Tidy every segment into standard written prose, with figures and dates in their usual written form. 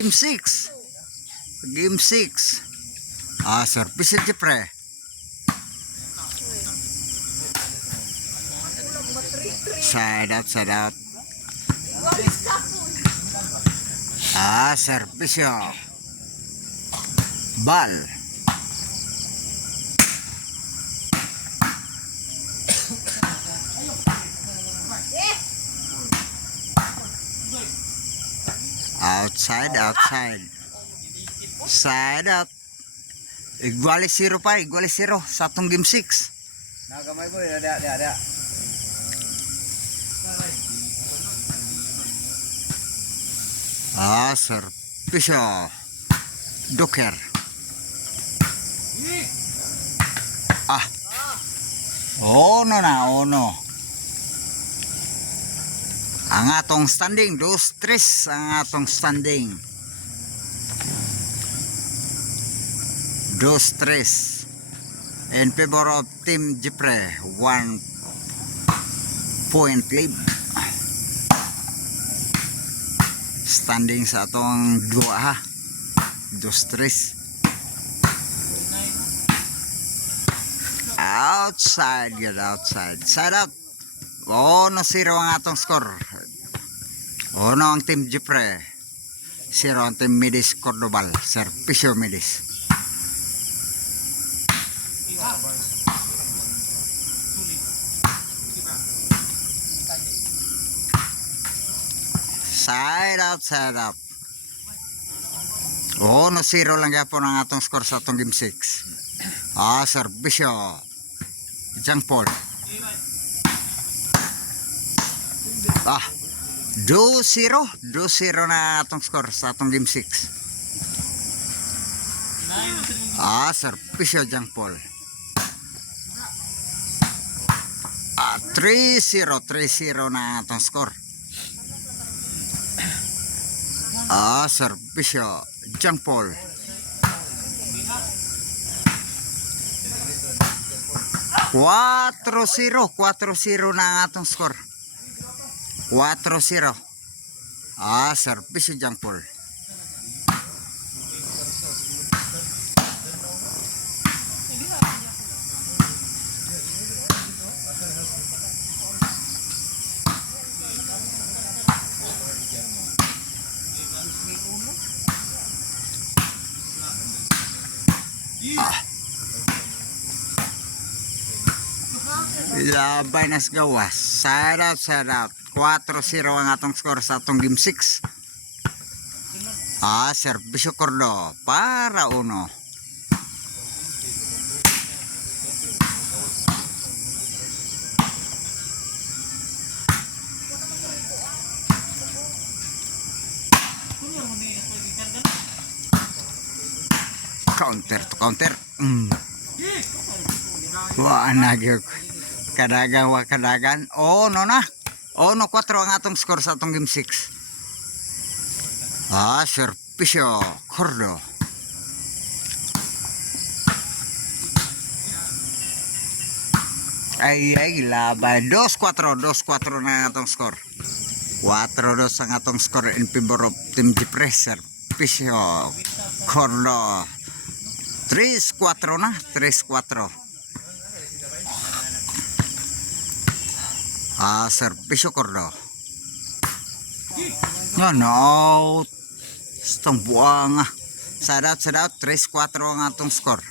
Game 6. Game 6. Service siyempre. Side out, side out. Service yo. Bal. Outside, outside. Side out. Igualis 0 pa, igualis 0 sa atong game 6. Nagamay boy, ada. Service yo. Doker. Ono na, ono. Ang atong standing, 2-3 ang atong standing. 2-3 in favor of Team Jipre. 1 point lead. Standing sa atong dua ha. 2-3. Outside, good outside. Side out. 1-0 ang atong score. 1 ang Team Jipre. 0 ang Team Midis Cordobal. Servicio Midis. Side out, side out. 1-0 lang yapon ang atong score sa atong game 6. Servicio. Jang Paul. 2-0 na atong score sa atong game 6. Servicio Jang Paul. 3-0 na atong score. Servicio Jang Paul. 4-0 na atong score. 4-0. Servicio Jang Paul. Labay nas gawas. Side out, side out. 4-0 ang atong score sa atong game 6. Servicio Cordo para 1. Counter to counter. Wah, nagyog. Kadagan wa kadagan. No na. 4 ang atong score sa atong game 6. Servicio Cordo. Ay, laban. 2-4 na ang atong score. 4-2 ang atong score in favor of Team Jipre. Servicio Cordo. 3-4 na. 3-4. Servicio Cordo. No. Stang buang. Side out. 3-4 ang atong score.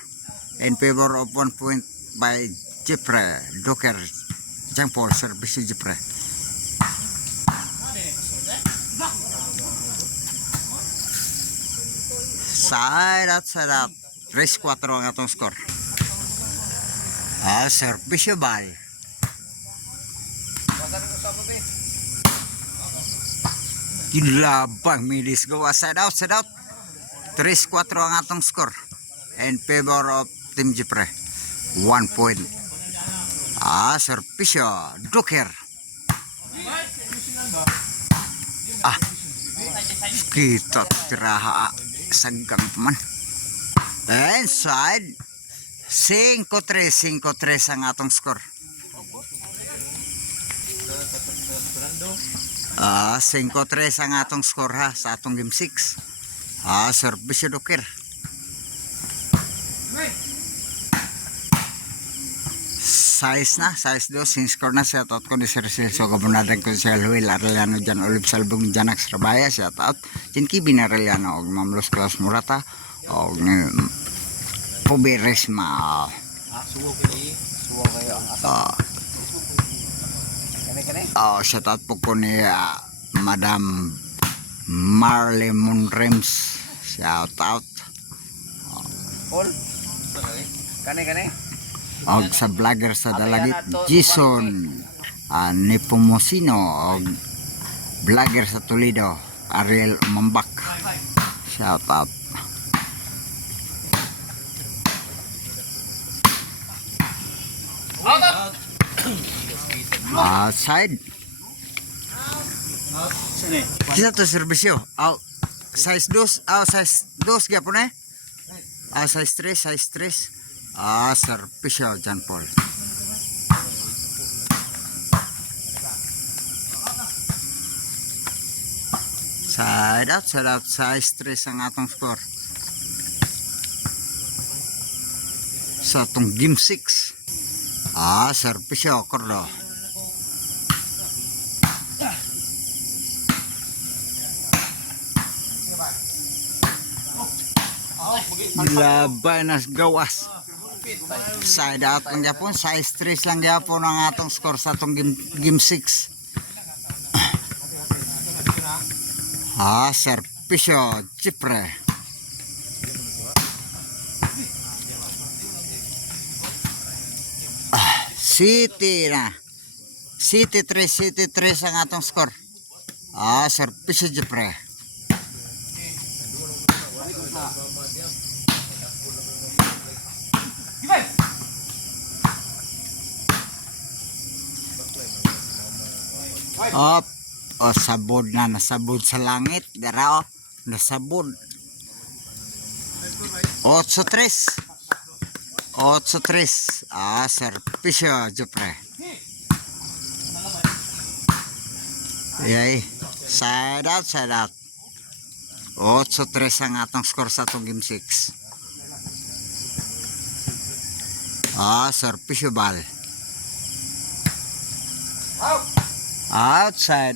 In favor of 1 point by Jipre. Doker. Jang Paul. Servicio Jipre. Side out. 3-4 ang atong score. Servicio Bal. Kilabang Midis gawa. Side out. 3-4 ang atong score in favor of Team Jipre. 1 point. Servicio Doker. Kita tiraha sagang man. Inside 5-3 ang atong score. 5-3 ang atong score ha sa atong game 6. Servisyo dokir. Size 2, sin score na siya out ko ni Sir Celso Gabonadang ko si Alhuil Arellano Jan Olip Salbong Janak Sarabaya siya out Jinki Binarellano og Mamlos Claus Murata og ni Puberesma. Suwo kayo ang asa. Kani. Shout out po ko ni Madam Marley Monrems shout out. All. Kani. Og sa vlogger sa Dalagit Jason Nepomosino og vlogger sa Toledo Ariel Mambak shout out. Outside kita to serbisyo size 2 size 2 gyapon size 3 servisyo John Paul. Side out, size 3 ang atong score. Sa atong game 6. Servisyo, kordo. Laban nas gawas. Side out lang yapon, size 3 lang yapon ang atong score sa atong game 6. Servisyo Chipre. City 3 ang atong score. Servisyo Chipre. Sabod na nasabod sa langit garao nasabod 8-3 servisyo Jupre. Yay side out 8-3 ang atong score sa atong game 6. Servisyo bal outside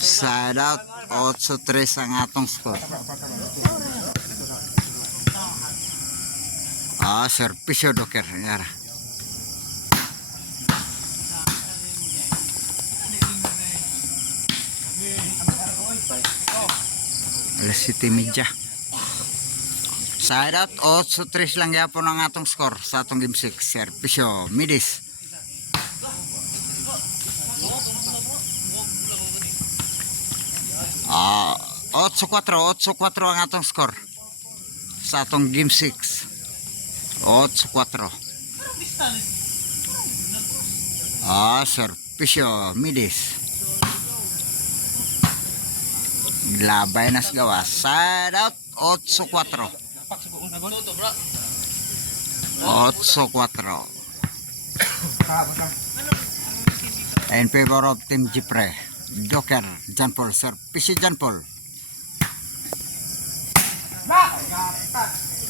side out 8-3 ang atong score. Servisyo dokir yara. Alas 7:30 side out 8-3 lang yapon ang atong score sa atong game 6. Servisyo midis. Otso 4 ang atong score sa atong game 6. 8-4. Servisyo midis. Labay nas gawas. Side out 8-4. 8-4. In favor of Team Jipre. Joker John Paul, servisyo John Paul.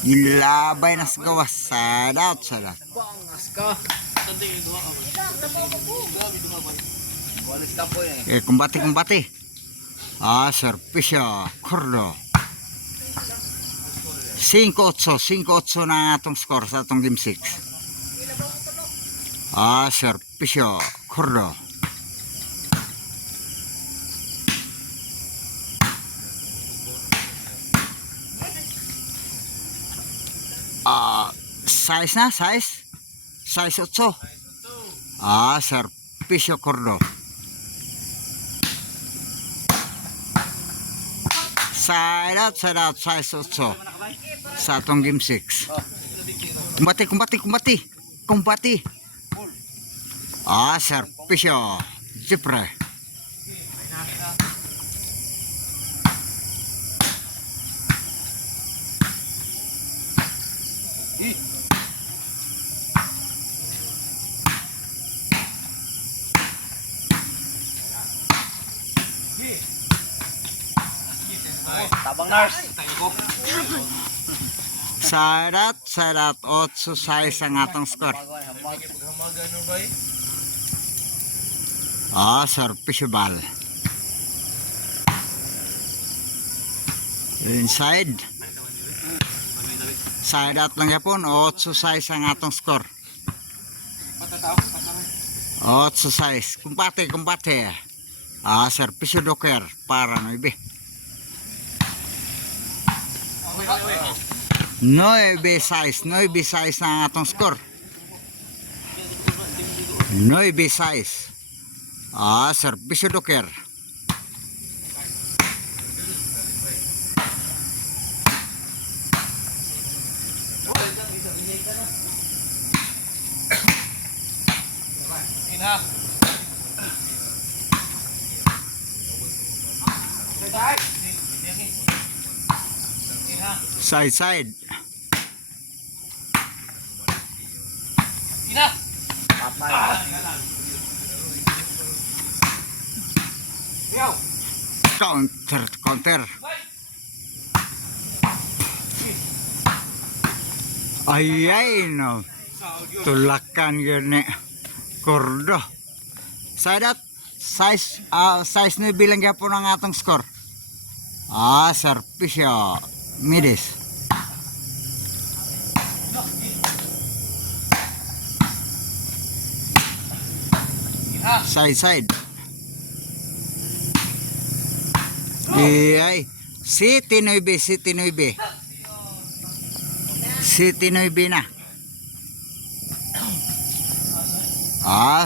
Ilabay na sa gawas. Side out. Kumbati. Servisyo Cordo. 5-8 na atong score sa atong game 6. Servisyo Cordo. Size 8. Servisyo Cordo. Side out size 8 sa atong game 6. Kumbati. Servisyo Jipre. Tabang nurse. Side out, 8-6 ang atong score. Service ball. Inside. Side out lang yapon, 8-6 ang atong score. 8-6. Kumpate. Service doker para 9. 9-6 ang atong score. 9-6. Service doker. Side. Patay. Counter. Ay no. Tulakan yun ni Kordo. Side out. Size na bilang yapon ang atong score. Service midis. Side. City 9 na.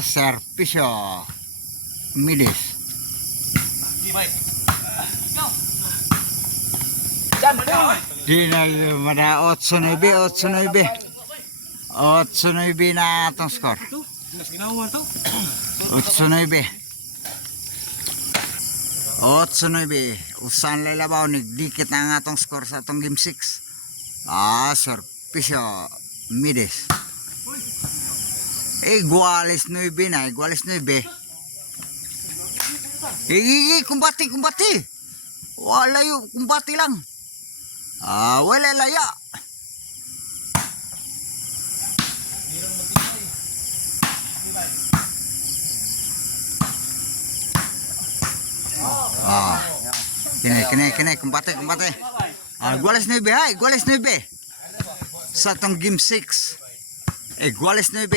Service midis. Di na mana 8-9 na atong score. 8-9. Usan lalabaw nagdikit na ang atong score sa atong game 6. Service midis. Igualis 9 na. Kumbati. Wala yung kumbati lang. Wala laya. Kini, kumbati. Igualis 9. Sa atong game 6. Igualis 9.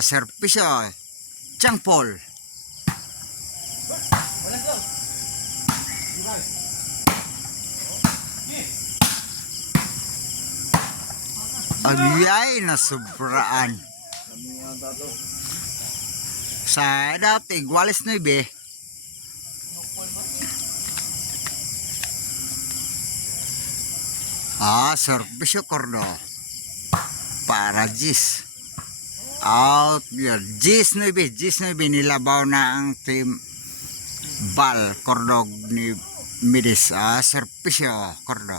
Service Chang Paul. Agay na sobraan. Side out, igualis 9. Service Kordo. Para Gis. Out yun. Gis 9 nilabaw na ang team Bal Kordo ni Midis. Service Kordo.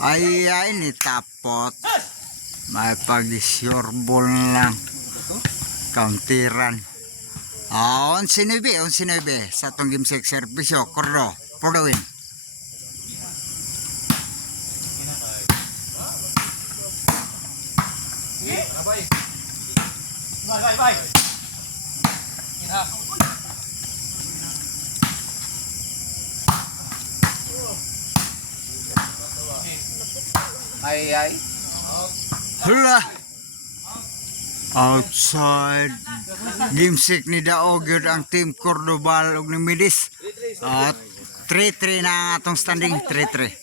Ay ni tapot. May pag-sureball lang. Counteran. 11-9 sa itong game 6. Service Kordo. For the win. Bye. Ay. Hala! Outside. Game 6 ni Daog yun ang team Cordobal ug ni Midis. 3-3 na ang atong standing. 3-3.